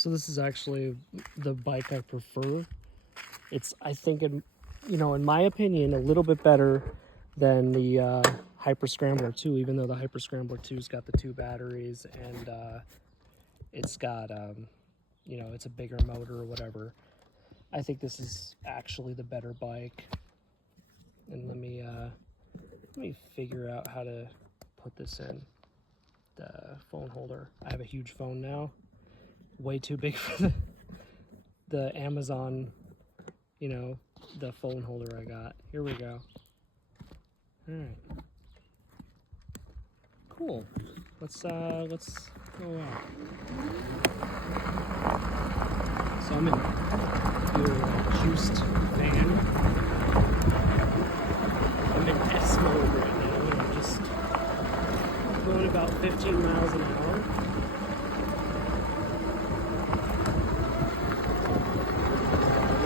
So this is actually the bike I prefer. It's, I think, in my opinion, a little bit better than the Hyper Scrambler 2, even though the Hyper Scrambler 2's got the 2 batteries and it's got, it's a bigger motor or whatever. I think this is actually the better bike. And let me figure out how to put this in the phone holder. I have a huge phone now, way too big for the Amazon, the phone holder I got. Here we go. All right, cool. Let's go out. So I'm in your juiced van. I'm in S mode right now, and I'm just going about 15 miles an hour.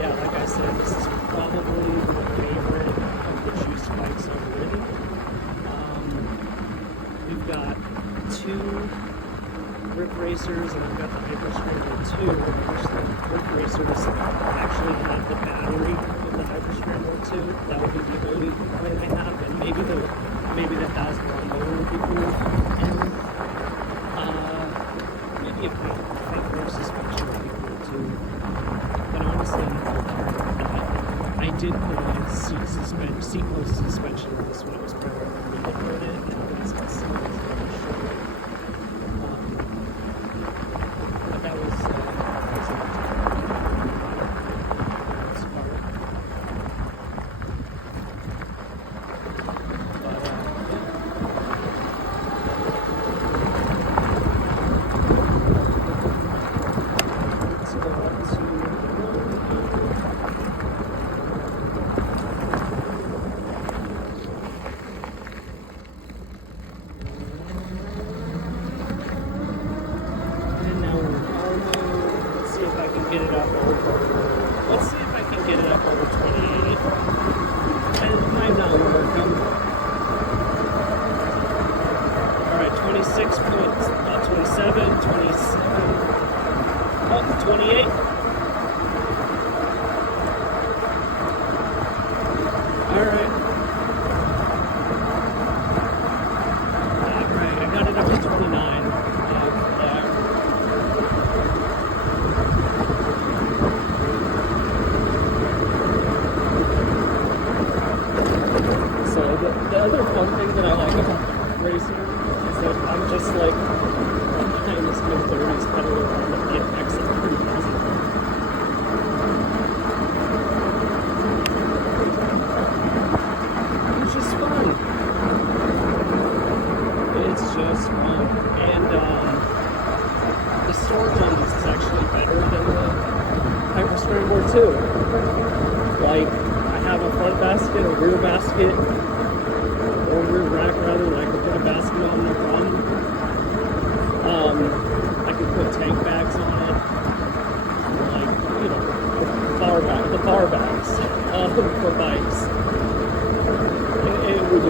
Yeah, like I said, this is probably my favorite of the juiced bikes I've ridden. We've got 2 Rip Racers, and I've got the Hyper Scrambler 2. I wish the Rip Racers actually had the battery of the Hyper Scrambler 2. That would be the only complaint I have, and maybe the 1000 motor would be cool. And maybe a front row suspension would be cool too. But honestly, I did put in seat post suspension on this when it was primarily loaded, and it's got some of these really short. But that was get it up over. Let's see if I can get it up over 28. It might not work. Alright, 26 points, about 27, 28. Alright, I got it up to 29. The other fun thing that I like about racing is that I'm just like a guy in his mid-30s pedaling around the BMX. It's pretty easy. It's just fun. It's just fun. And the storage on this is actually better than the Hyper Scrambler 2. Like, I have a front basket, a rear basket, or rear rack rather, that I could put a basket on, no problem. I could put tank bags on it, like, the bar bags for bikes. It would,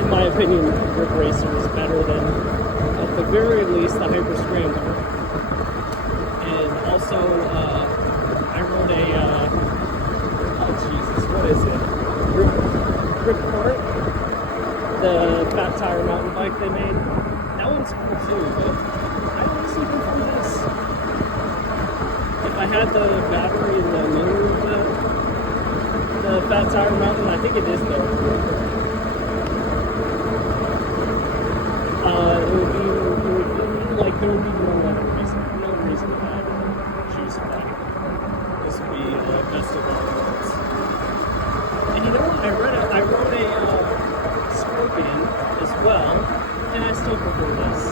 in my opinion, Rip Racer is better than, at the very least, the Hyper Scrambler. And also, I rode what is it? Ripcord, the fat tire mountain bike they made. That one's cool too, but I honestly prefer this. If I had the battery and the motor of the fat tire mountain, I think it is though. It would be like there would be no reason to buy a juice bike. This would be best of all worlds. And you know what? I rode a Scorpion as well, and I still prefer this.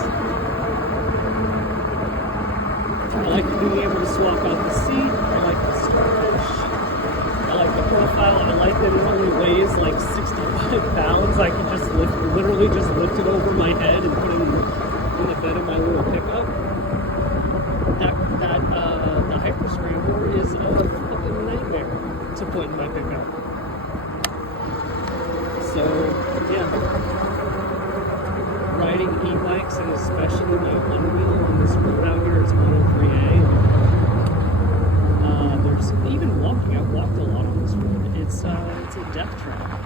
I like being able to swap out the seat. I like the storage. I like the profile. I like that it only weighs like 65 pounds. I can just literally just lift it over my head and put it in the bed of my little pickup. The Hyper Scrambler is a fucking nightmare to put in my pickup. So, yeah, riding e-bikes and especially my OneWheel on this road out here is death trap,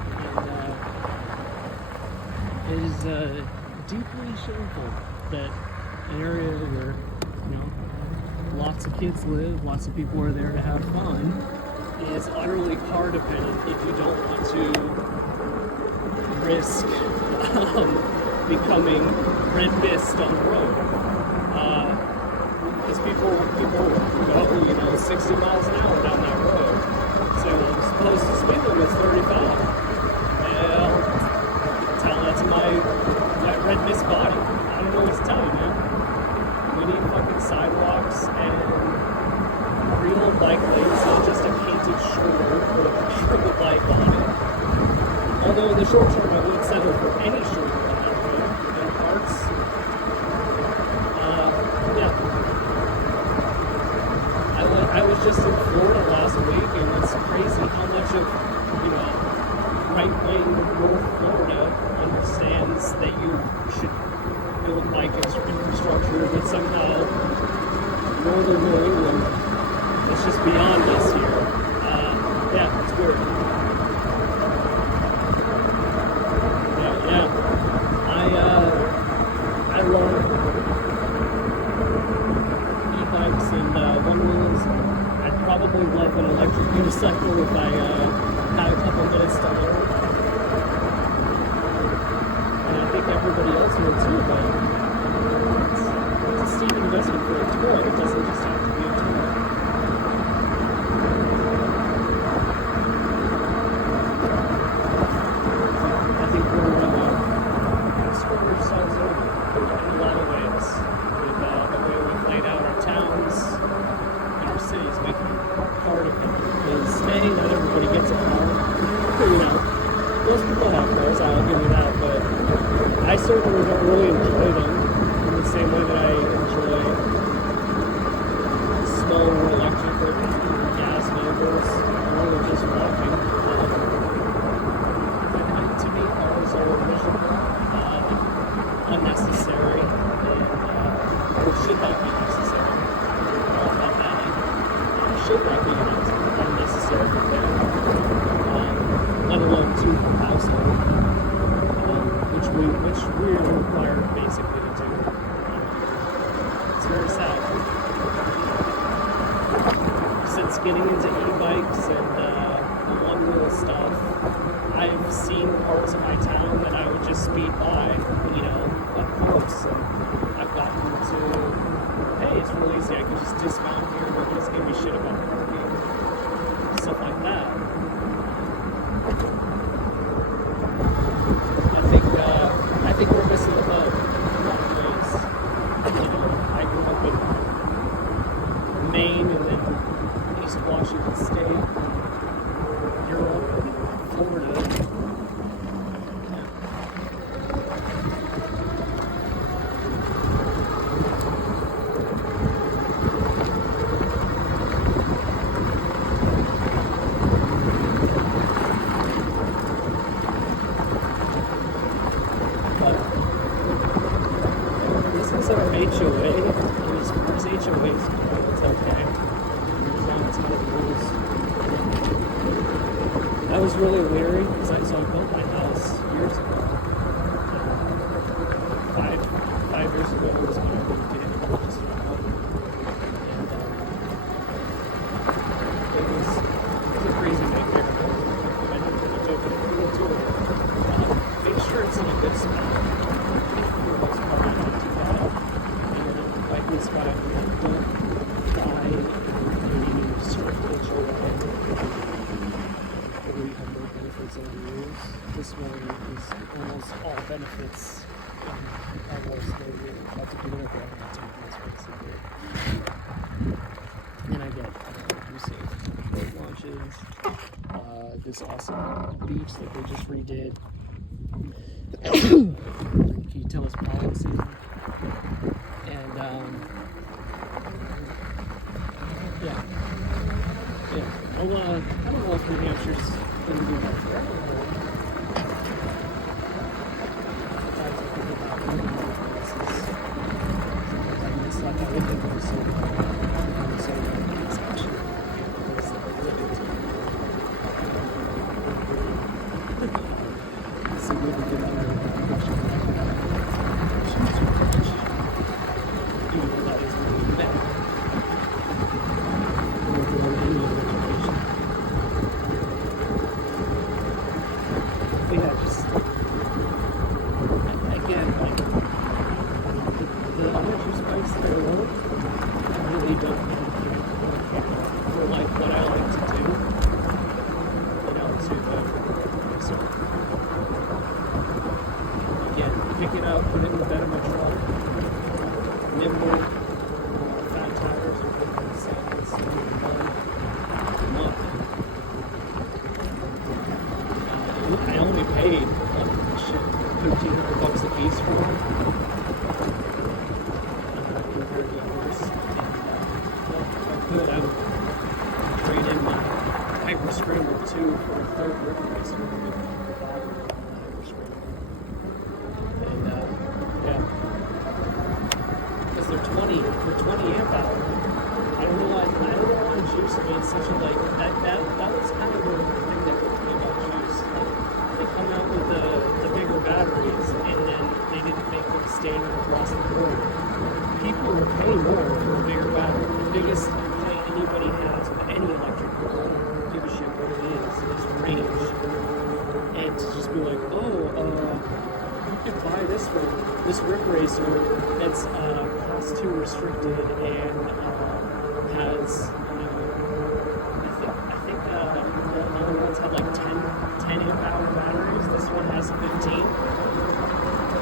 and it is deeply shameful that an area where, you know, lots of kids live, lots of people are there to have fun, is utterly car dependent if you don't want to risk becoming red mist on the road. Because people go, you know, 60 miles an hour down that road. So supposed to speed limit is 35. Well, that's my red mist body. I don't know what to tell you, man. We need fucking sidewalks and real bike lanes, not just a painted shoulder with a picture of the bike on it. Although in the short term, I would settle for any shoulder on that road in parts. Yeah. I was just in Florida last week, and it's crazy how much of, you know, right-wing North Florida understands that you should build bike infrastructure, but somehow northern New England, it's just beyond us here. Yeah, it's weird. Yeah. I love e-bikes and OneWheels. I'd probably love an electric unicycle if I had a couple minutes to learn. And I think everybody else would too, but it's a steep investment for a toy. It doesn't just have to be a toy. I think we're screwing ourselves over in a lot of ways with the way we've laid out our towns and our cities, making it hard to because A, not everybody gets a car. You know, most people have cars, I'll give you that, but I certainly don't really enjoy them in the same way that I enjoy slower electric or gas vehicles or just walking. And to me, cars are miserable, unnecessary, and should not be necessary. All about that. Should not be unnecessary for them, let alone to the household, which we're required basically to do. It's very sad. Since getting into e-bikes and the one-wheel stuff, I've seen parts of my town that I would just speed by, you know, up close, and I've gotten to, hey, it's really easy, I can just dismount here, nobody's giving me shit about parking, stuff like that. I think we're missing the boat in a lot of ways. You know, I grew up in Maine and then East Washington State, Europe, Florida. Our HOA, and as far as HOAs go, it's okay, as long as it's not rules. I was really leery because I built my house years ago. 5 years ago was when I moved in, just went out, and it was a crazy nightmare. I didn't put much open into it. Make sure it's in a good spot. This guy, don't buy any strict HOA where you have no benefits and rules. This one is almost all benefits and almost no rules. That's a good one. That's what it's basically. And I get receive boat launches, this awesome beach that they just redid. Can you tell us policy? And yeah. Oh, I don't know if New Hampshire's going to do that forever. It's like everything goes so it's actually I only paid shit, $1,500 a piece for them. Compared to others. If I could, I would trade in my Hyper Scrambler 2 for a third Ripper Racer with the battery on the Hyper Scrambler. And yeah, because they're 20 amp hour. I don't know why Juice made such a that was kind of the thing that hurt me about Juice. They come out with the bigger batteries and then they didn't make them standard across the board. People will pay more for a bigger battery. The biggest complaint anybody has with any electric vehicle, I don't give a shit what it is range. And to just be like, you could buy this for this Rip Racer that's class 2 restricted and has, I think the other ones have like 10 amp hour batteries. This one has 15.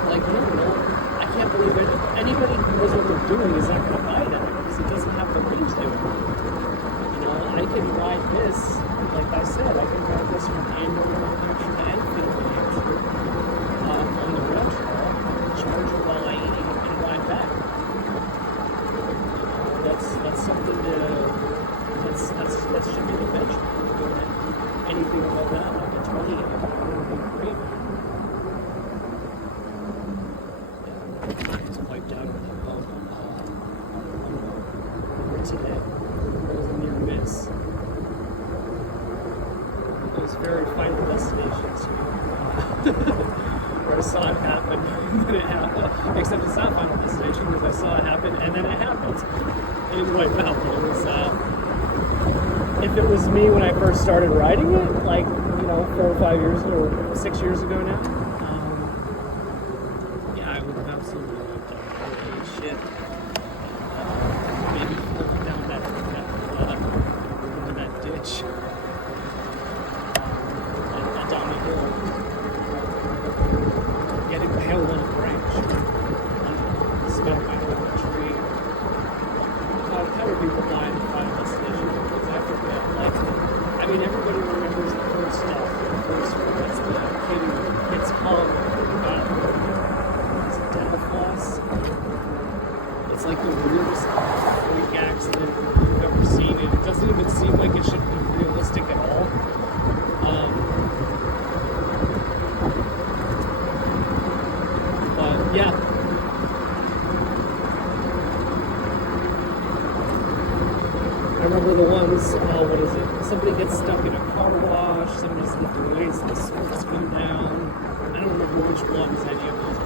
Like, no, I can't believe it. Anybody who knows what they're doing is not going to buy that because it doesn't have the range to it. I can ride this, like I said, I can ride this from Andover, New Hampshire to Enfield, New Hampshire on the rail trail, charge it while I eat and ride back. That's something that should be the benchmark. Anything above that, like a 20 amp hour would be great. Yeah, it's wiped out with that pump today. It was a near miss. It was very Final Destination too. Where I saw it happen, and then it happened. Except it's not Final Destination because I saw it happen and then it happened. It didn't wipe out, but it was, if it was me when I first started riding it, like, 4 or 5 years ago, or 6 years ago now, yeah, I would have absolutely wiped out. Holy shit. Maybe float down that ditch. Down the hill. Get impaled on a branch. Smack my head on a tree. How do people die in the Final Destination? Because I forget. Everybody remembers the first stuff. The first one. That's the kid who gets hung in the bathroom. It's a dental floss. It's like the weirdest freak accident you've ever seen. It doesn't even seem like it should be realistic at all. But yeah. I remember the ones, what is it? Somebody gets stuck in a car wash, somebody's lifting weights, the smoke's come down. I don't remember which ones any of those are.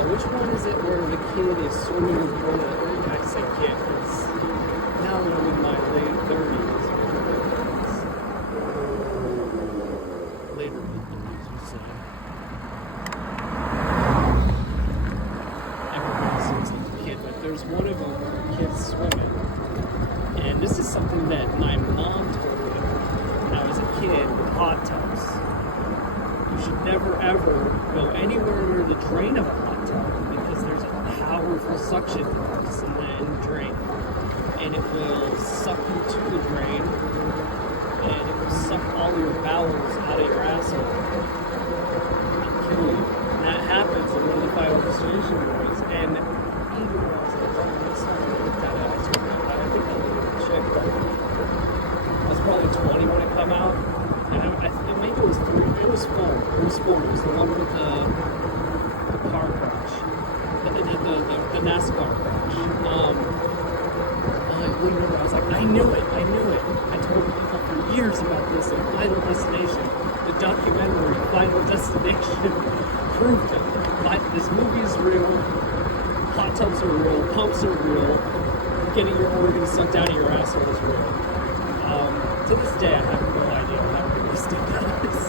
Which one is it where the kid is swimming with one of the, I say kid, because now that I'm in my late 30s, later mid-30s, you say. Everybody seems like a kid, but there's one of them where the kid's swimming. And this is something that my mom told me when I was a kid with hot tubs. You should never ever go anywhere near the drain of a hot tub because there's a powerful suction force in the drain. And it will suck you to the drain and it will suck all your bowels out of your asshole and kill you. And that happens in one of the Final Destination movies. And even when I was like, that's not going to look that out. I think I looked at the chick. I was probably 20 when it came out. And maybe it was 3. It was 4. It was 4. It was the one with the car crash. The NASCAR crash. I was like, I knew it. I told people for years about this in Final Destination. The documentary, Final Destination, proved it. This movie is real. Hot tubs are real. Pumps are real. Getting your organs sucked out of your asshole is real. To this day, I have no idea how realistic that is.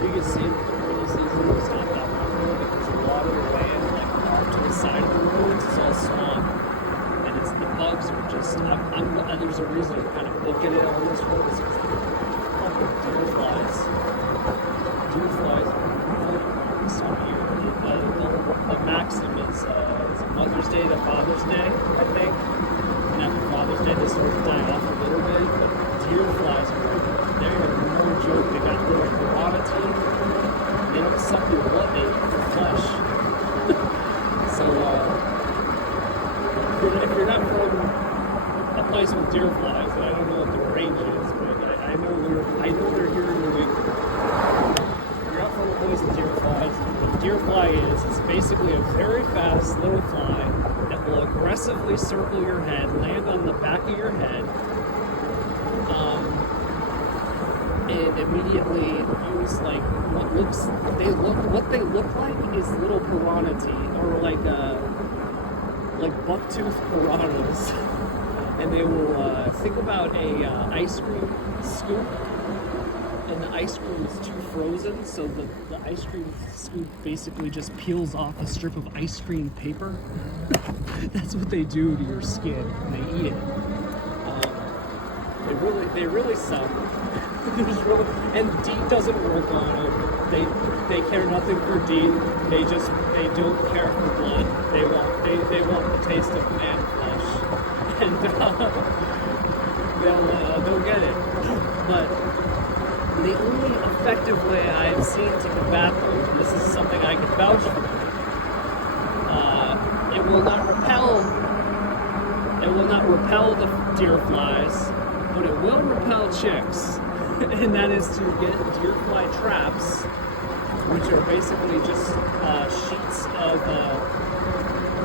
You can see that the early season was not that popular because a lot of the land, off to the side of the roads, is all swamp. And the bugs are just, there's a reason I'm kind of looking at it on this road, is because deer flies. Deer flies are really hard this time of year. The maxim is Mother's Day to Father's Day, I think. And after Father's Day, they sort of die off a little bit. But deer flies they're no joke. They got little piranha teeth. They don't suck your blood, they eat your flesh. So, if you're not from a place with deer flies, and I don't know what the range is, but I know they're here in New England. If you're not from a place with deer flies, what a deer fly is, it's basically a very fast little fly that will aggressively circle your head, land on the back of your head, and immediately use like what they look like is little piranha teeth, or like buck-toothed piranhas. And they will think about a ice cream scoop, and the ice cream is too frozen, so the ice cream scoop basically just peels off a strip of ice cream paper. That's what they do to your skin, and they eat it. They really suck. And DEET doesn't work on them. They care nothing for DEET. They don't care for blood. They want the taste of man flesh, and they'll get it. But the only effective way I've seen to combat them, and this is something I can vouch for, it will not repel the deer flies, but it will repel chicks. And that is to get deer fly traps, which are basically just sheets of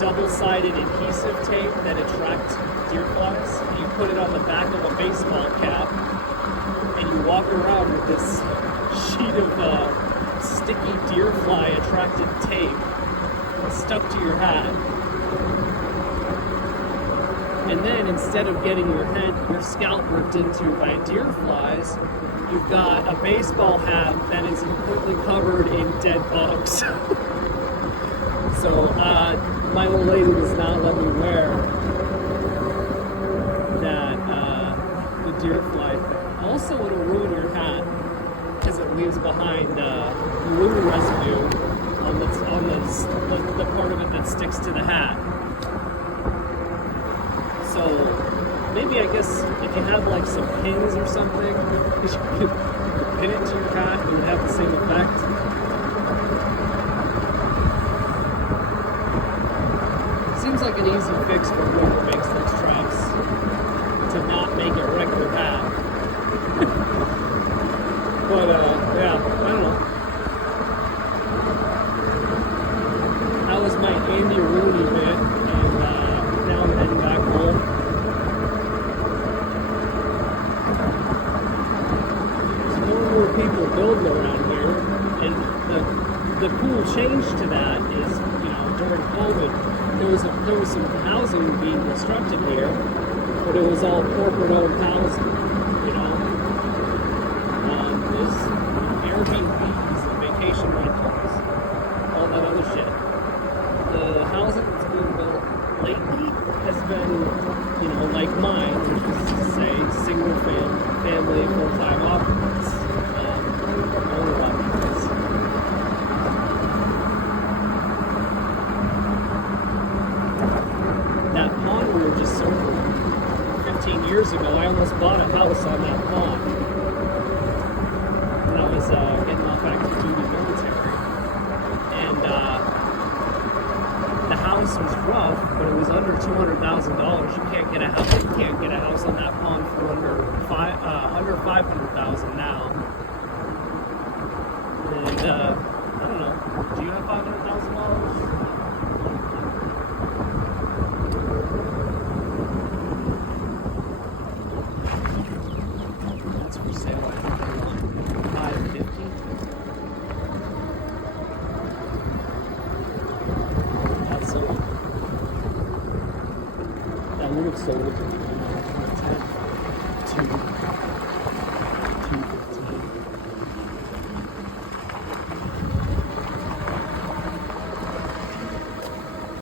double-sided adhesive tape that attract deer flies. You put it on the back of a baseball cap, and you walk around with this sheet of sticky deer fly attracted tape stuck to your hat. And then instead of getting your scalp ripped into by deer flies, you've got a baseball hat that is completely covered in dead bugs. So my old lady does not let me wear that the deer fly thing. Also, it'll ruin your hat because it leaves behind glue residue on the part of it that sticks to the hat. So maybe, I guess, if you have like some pins or something, you could pin it to your hat and it would have the same effect. Seems like an easy fix for whoever makes those traps to not make it wreck your hat. But yeah, I don't know. That was my Andy Rooney bit, and now I'm heading back home. There's more and more people building around here, and the cool change to that is, during COVID, there was some housing being constructed here, but it was all corporate-owned housing. There's Airbnbs and vacation rentals, all that other shit. The housing that's being built lately has been, like mine, which is to say, single family, full-time office. Owner occupants. That pond we were just circling 15 years ago, I almost bought a house on that pond when I was getting off active duty military. And the house was rough, but it was under $200,000. You can't get a house on that pond for under $500,000 now. And I don't know. Do you have $500,000? That's for sale. I think they want $550,000. That's sold. That would have sold $10,000.